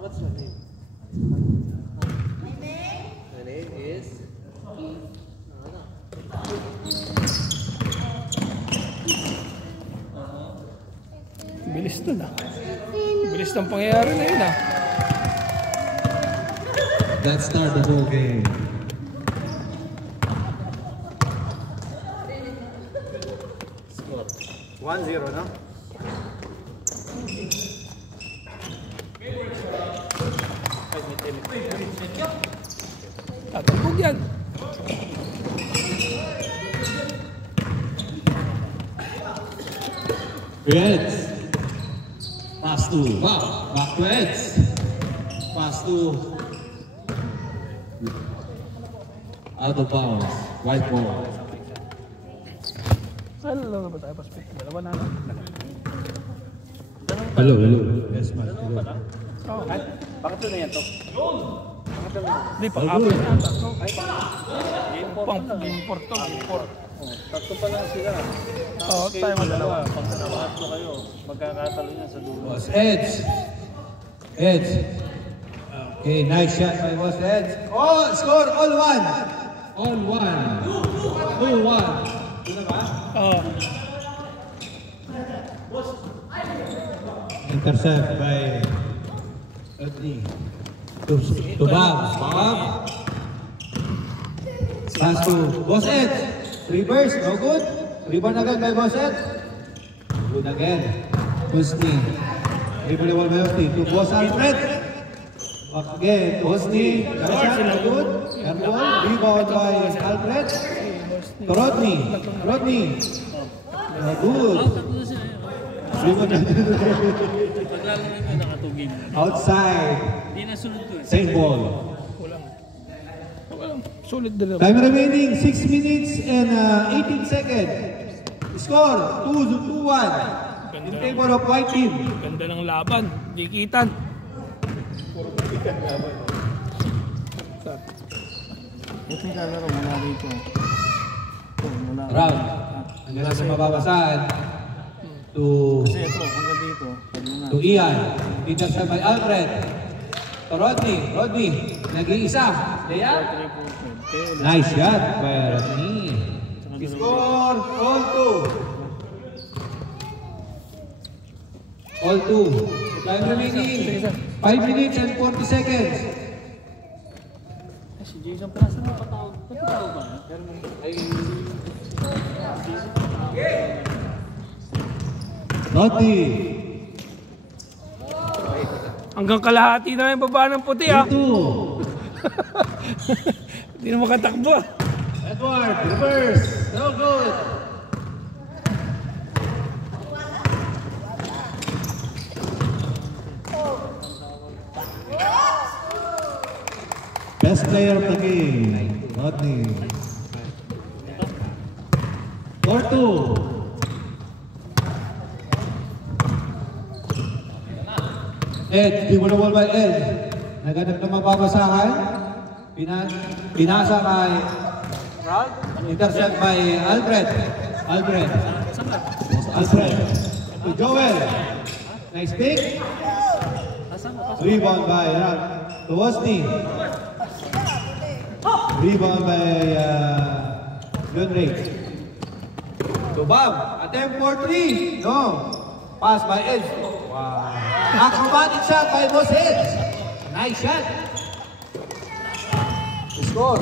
What's your name? My name is... Bilis to na. Bilis ng pangyayari na yun ah. That started the whole game. Score. 1-0, no? Tatagog yan. Reds. Pass to. Wow. Back to Reds. Pass to. Out of bounds. White ball. Ano lang ba tayo pa-speak? Dalawa na lang. Hello, hello. Yes, man. Oh. Bakit na yan to? Hindi, pang-apat na. Game 4 to. Game 4. Tatlo pa lang sila. Oo, tayo magdalawa. Pag nalawato kayo, magkakatalo niya sa dulo. Boss Edge. Edge. Okay, nice shot by Boss Edge. Oh, score all one. All one. 2-1. Oo. Intercept by Edney. To Bob. Bob. Pass to Boss Edge. Reverse, no good. Rebound agad by Boss Edge. Good again. Husni. Rebound by Husni. To Boss Alfred. Back again. Husni. Shot, no good. Airball. Rebound by Alfred. To Rodney. Rodney. No good. Rebound Paglalo nito, nakatugin. outside. Hindi na sunod to eh. Same ball. Sulit din naman. Time remaining 6 minutes and 18 seconds. Score 2-1 in favor of white team. Ganda ng laban. Gikitan. Ito yung kalaro mula dito. Round. Hanggang nasa mababasahan to Kasi ito, hanggang dito. to Ian. Intercept by Alfred. To Rodney. Rodney. Nag-iisa. Layup. Nice shot by Rodney. Score all 2. All 2. Time remaining 5 minutes and 40 seconds. Si Jason Plaza na patawag. Patawag ba? Rodney. Hanggang kalahati na yung baba ng puti ah. 2. Hindi na makatakbo. Edward, reverse. No good. Best player of the game, Rodney. 4-2. Ed, di mo na ball by Ed. Naganap na mababasahan. Pinasa kay intercept by Alfred. Alfred. To Joel. Nice pick. Rebound by to Hosni. Rebound by John Ray. To Bob. Attempt for 3. No. Pass by Edge. Wow. Acrobatic shot by Boss Edge. Nice shot. Score.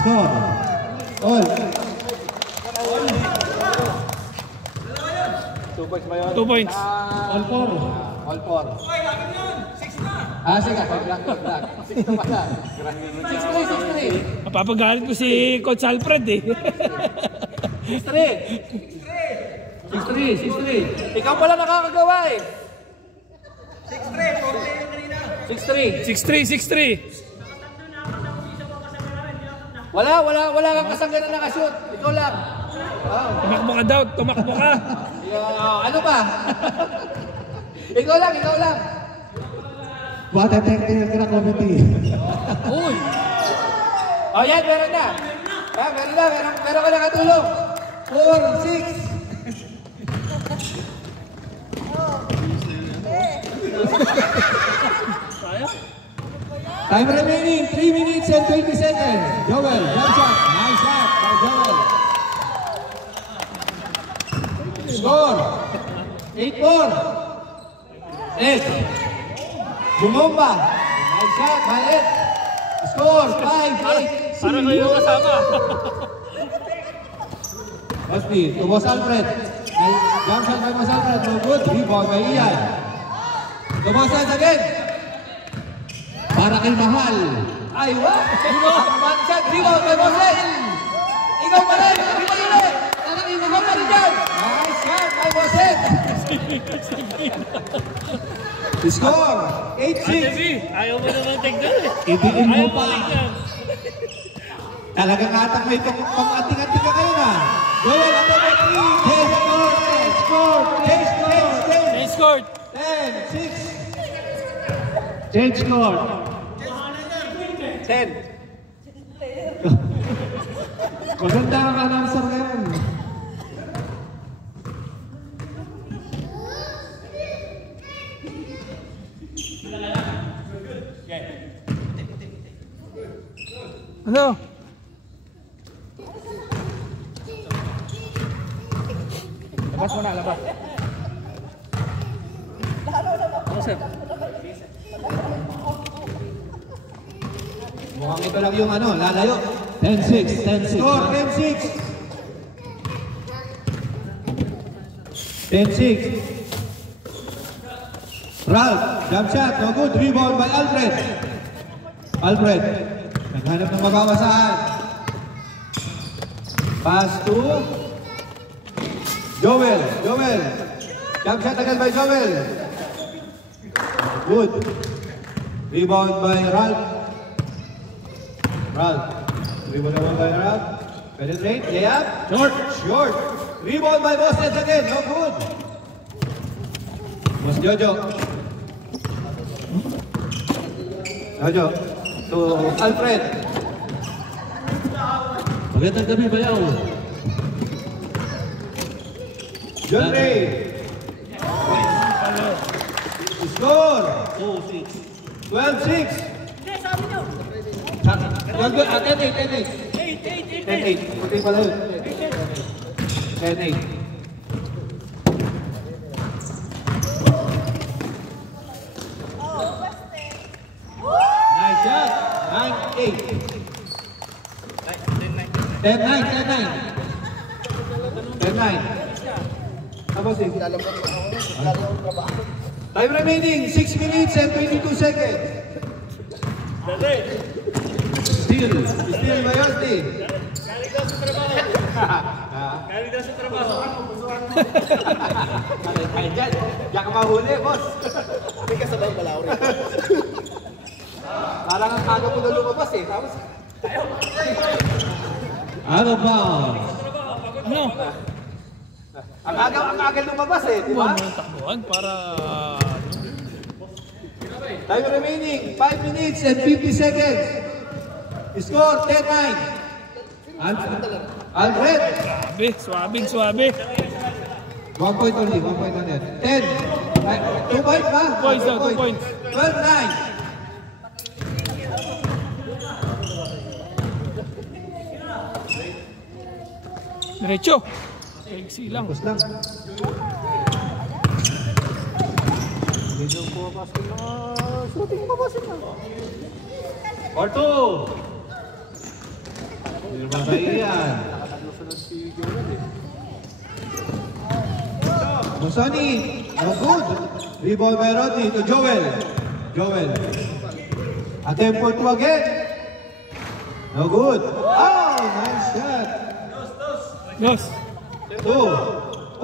Score. All. 2 points ba yun? 2 points. All 4. All 4. Ay, namin yun! 6 na! Ah, sige. Black. 6 na pala. 6-3. Napapagalit ko si Coach Alfred eh. 6-3. Ikaw pala nakakagawa eh. 6-3. Wala kang kasangga na nakashoot. Ikaw lang. Wow. Tumakbo ka daw, tumakbo ka. Ano ba? ikaw lang. What a technical na committee. Uy! Oh yan, meron na. Meron ka nakatulong. 4-6. Kaya? Time remaining, 3 minutes and 20 seconds. Joel, jump shot. Nice shot by Joel. Score, 8-4. Ed, Bumomba. Nice shot by Ed. Score, 5-8. Parang kayo kasama. Osby, to Boss Alfred. Jump shot by Boss Alfred. No good. Rebound by Ian. To Boss Ed again. Para kay Mahal. Ay, what? One shot. Rebound by Boss Ed. Ikaw pa rin. Rebound ulit. Parang ikaw pa rin dyan. Nice shot by Boss Ed. Score, 8-6. Ayaw mo naman tignan eh. Idiin mo Ayaw mo pa. tignan. Talagang atang may pang-ating-ating ka kayo na. Joel, ang number 3. Score. Change scored. 10-6. Change score. 10. Maganda ang announcer ngayon. Ano? Labas mo na, labas. Ano sir? Mukhang ito lang yung ano, lalayo. 10-6. Score, 10-6. 10-6. Ralph, jump shot, no good. Rebound by Alfred. Alfred, naghanap ng mabawasahan. Pass to Joel. Jump shot agad by Joel. Good. Rebound by Ralph. Rebound by Ralph. Penetrate, layup. Short. Rebound by Boston again. No good. Boss Jojo to Alfred. Magandang gabi, Bayaw. John Ray. Score. 12-6. 10-8. Puti pala yun. 10-8. Nice shot. 9-8. 10-9. Tapos eh. Time remaining, 6 minutes and 22 seconds. Still Mayosti. Galing daw sa trabaho. Ay, dyan ka mahuli, boss. May kasabay pala ako rin. Parang ang kaga po na lumabas eh. Tapos, out of bounds. Ano? Ang aga lumabas eh, di ba? Huwag mo yung takbuhan para... Time remaining, 5 minutes and 50 seconds. Score, 10-9. Alfred. Swabe. 1 point only, 1 point only. 10. 2 points ba? 2 points daw, 2 points. 12-9. Diretso. Sexy lang. Tapos lang. Medyo pumapasok na. Shooting pumapasok na. Or 2. Nirmabay yan. Nakataglusunod si Joel eh. Musoni, no good. Rebound by Rodney to Joel. Attempt for 2 again. No good. Oh, nice shot. Yes. 2. 14-9.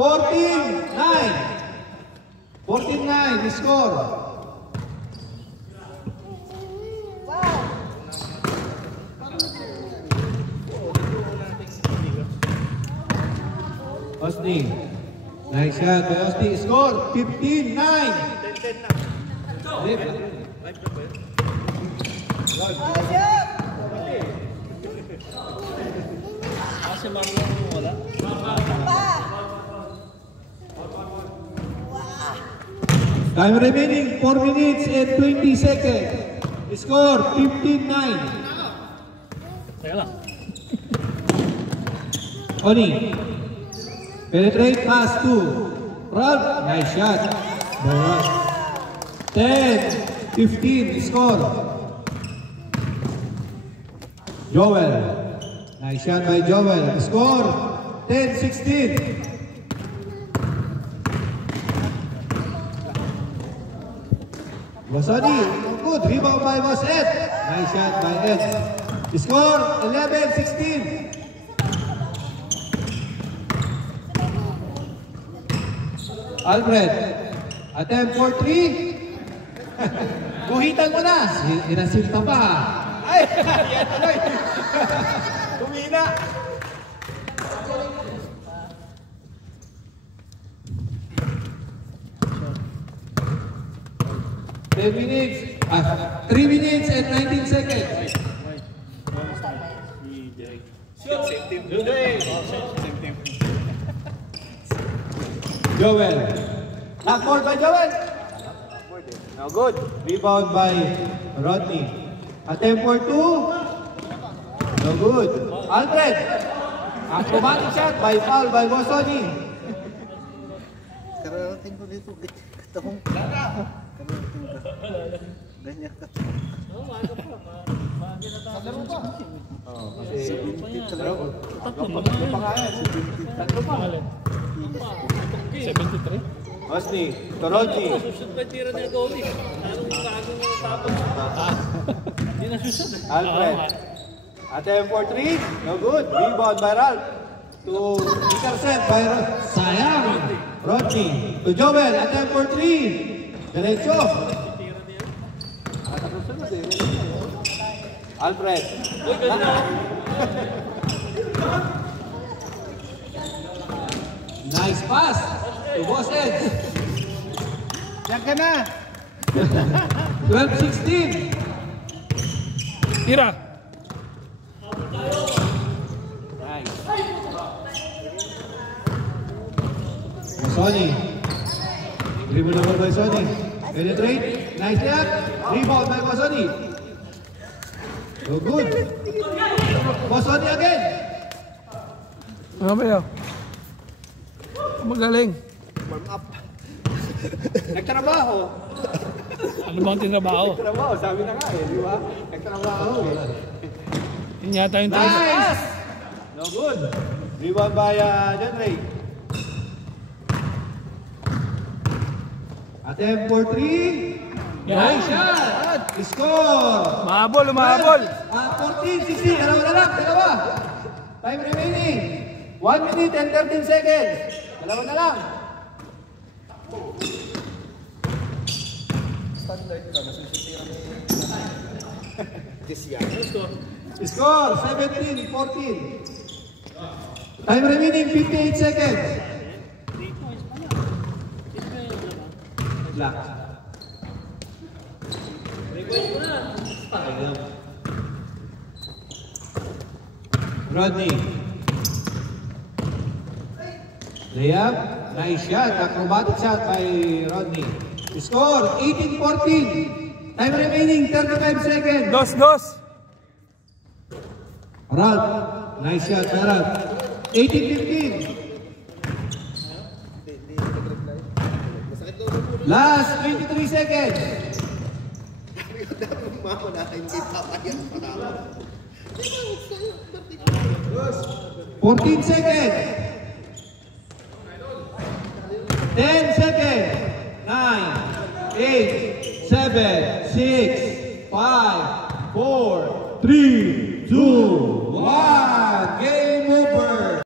14-9, the score. Osni. Nice shot by Osni. Score 15-9. 10-10 na. Si Marlon wala. Time remaining 4 minutes and 20 seconds. Score 15-9. Teka lang. Oni. Penetrate pass to Ralph. Nice shot. By Ralph. 10-15 score. Joel. Nice shot by Joel. Score 10-16. Bosoni, good. Rebound by Boss Ed. Nice shot by Ed. Score 11-16. Alfred, attempt for 3. Kuhitan mo na. Inasinta pa. Ay, yan tuloy. Tumina. Three minutes and 19 seconds. Joel. Backboard by Joel. No good. Rebound by Rodney. Attempt for 2. No good. Alfred. Acrobatic shot by foul by Bosoni. Kararating ko dito. Katahong. Ganyan ka. Laro pa. Kasi Tatlo pa. 73? Osni, Toronti. Susud pa tira niya goalie. Anong bagong tapos? Hindi na susud. Alfred. Attempt for 3. No good. Rebound by Ralph. To intercept by Sayang. Rodney. To Joel. Attempt for 3. Diretso. Alfred. Nice pass. To Boss Ed. Diyan ka na. 12-16. Tira. Nice. Sony. Dribble number by Sony. Penetrate. Nice shot. Rebound by Sony. So good. Sony again. Mamaya. Magaling. Nagtrabaho. Ano bang tinrabaho? Nagtrabaho. Sabi na nga eh. Di ba? Nagtrabaho eh. Yun yata yung Nice! No good. Rebound by John Ray. Attempt for 3. Nice shot! Score! Mahabol, umahabol. 14-16. Dalawa na lang. Dalawa. Time remaining. 1 minute and 13 seconds. Dalawa na lang. Score 17-14. Time remaining 58 seconds. Black. Rodney. Layup. Nice shot. Acrobatic shot by Rodney. Score 18-14. Time remaining 35 seconds. Dos. Ralph. Nice shot by Ralph. 18-15. Last 23 seconds. 14 seconds. 10 seconds. 9, 8, 7, 6, 5, 4, 3,